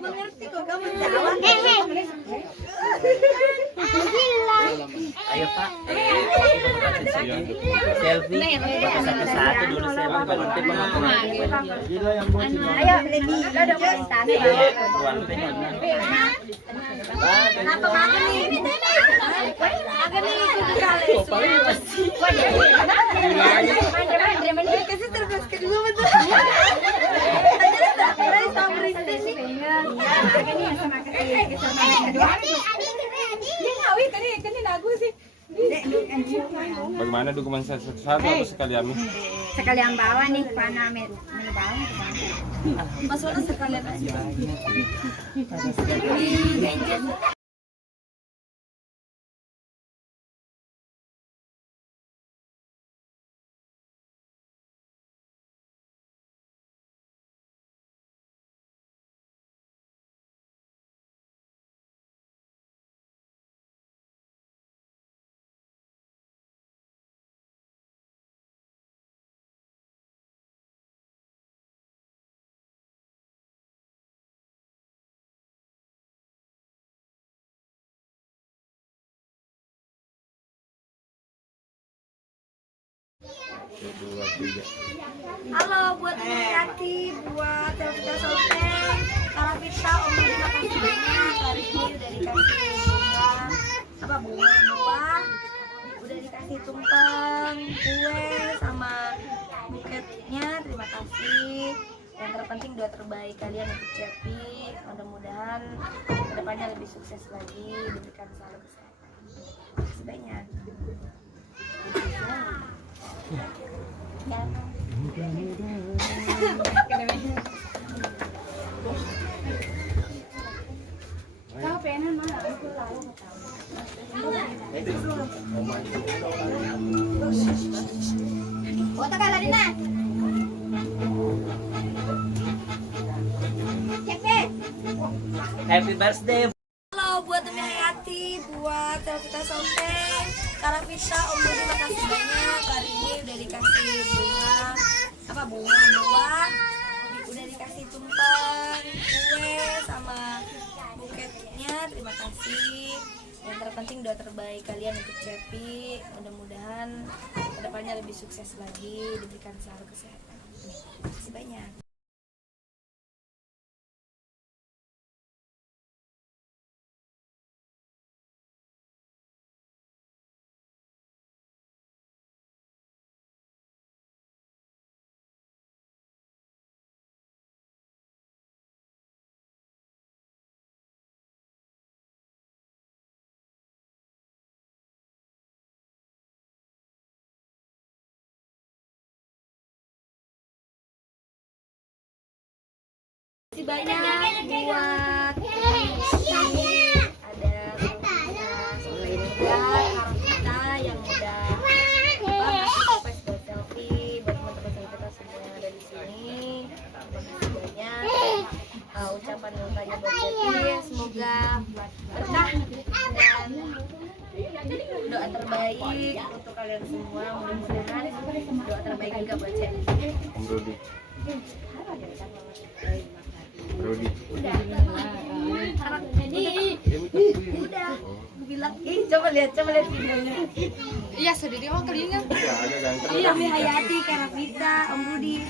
Mengerti kok kamu jawab. Ayo Pak, selfie pakai satu-satu dulu selfie baru nanti pengakuan. Ayo, Lady, lo udah mau istana ya? Tuan Penon. Kenapa makan nih? Makan nih, sudah kali. Main kasih terus kedua betul. Tadi surprise sama Ristin nih. Iya, makan nih sama kedua. Bagaimana dokumen satu-satu atau sekalian? Sekalian bawa nih, mana bawa? Maksudnya sekalian aja. 2, 3. Halo buat Hayati, buat Elvita Solteng, Karavita, Om Budi makasih banyak. Hari ini udah dikasih bunga buah, udah dikasih tumpeng, kue sama buketnya. Terima kasih. Yang terpenting doa terbaik kalian untuk Cepi. Mudah-mudahan kedepannya lebih sukses lagi, diberikan selalu kesehatan. Terima kasih banyak. Kau pengen mana? Aku tahu. Oh, tak kalah Dina. Happy birthday. Halo buat Umi Hayati, buat Elvita Solteng, Karavita, Om Budi makasih banyak. Hari ini udah dikasih bunga buah, udah dikasih tumpeng, kue sama buketnya. Terima kasih. Yang terpenting doa terbaik kalian untuk Cepi. Mudah-mudahan kedepannya lebih sukses lagi, diberikan selalu kesehatan. Terima kasih banyak. Terima kasih banyak buat ada Karavita yang udah ngasih buat selfie, buat teman-teman kita semua yang ada di sini. Terima kasih banyak. Ucapan untanya buat Cepi, semoga berkah dan doa terbaik untuk kalian semua. Mudah-mudahan doa terbaik juga buat Cepi. Om Rudi. Rudi. Udah bilang, coba lihat videonya. Iya, sendiri mah kelingan. Ya, agak ganteng. Iya, Hayati, Karavita, Om Budi.